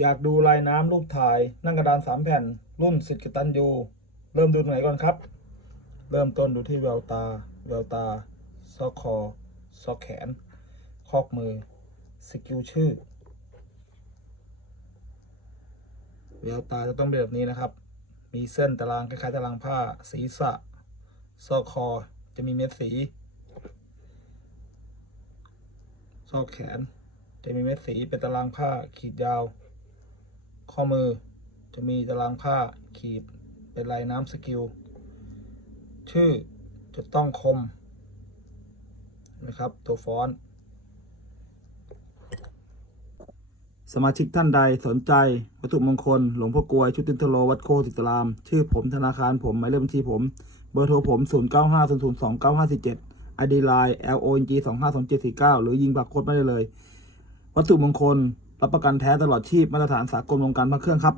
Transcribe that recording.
อยากดูลายน้ำรูปถ่าย นั่งกระดานสามแผ่น รุ่นสิทธิ์กตันยูเริ่มดูตรงไหนก่อนครับ เริ่มต้นดูที่แววตา แววตา ซอกคอ ซอกแขน คอกมือ สกิลชื่อ แววตาจะต้องเป็นแบบนี้นะครับ มีเส้นตารางคล้ายๆตารางผ้า ศีรษะ ซอกคอ จะมีเม็ดสี ซอกแขน จะมีเม็ดสีเป็นตารางผ้าขีดยาว ข้อมือ จะมีตารางผ้าขีดเป็นลายน้ำสกิล ชื่อจะต้องคมนะครับตัวฟอนต์สมาชิกท่านใดสนใจ วัตถุมงคล หลวงพ่อกลวยชุดตินทโลวัดโคติตราม ชื่อผมธนาคารผมหมายเลขบัญชีผม เบอร์โทรผม 0 9 5 0 0 2 9 5 4 7 ID Line L O N G 2 5 2 7 4 9 หรือยิงบักโคดไม่ได้เลย วัตถุมงคล รับประกันแท้ตลอดชีพมาตรฐานสากลวงการพระเครื่องครับ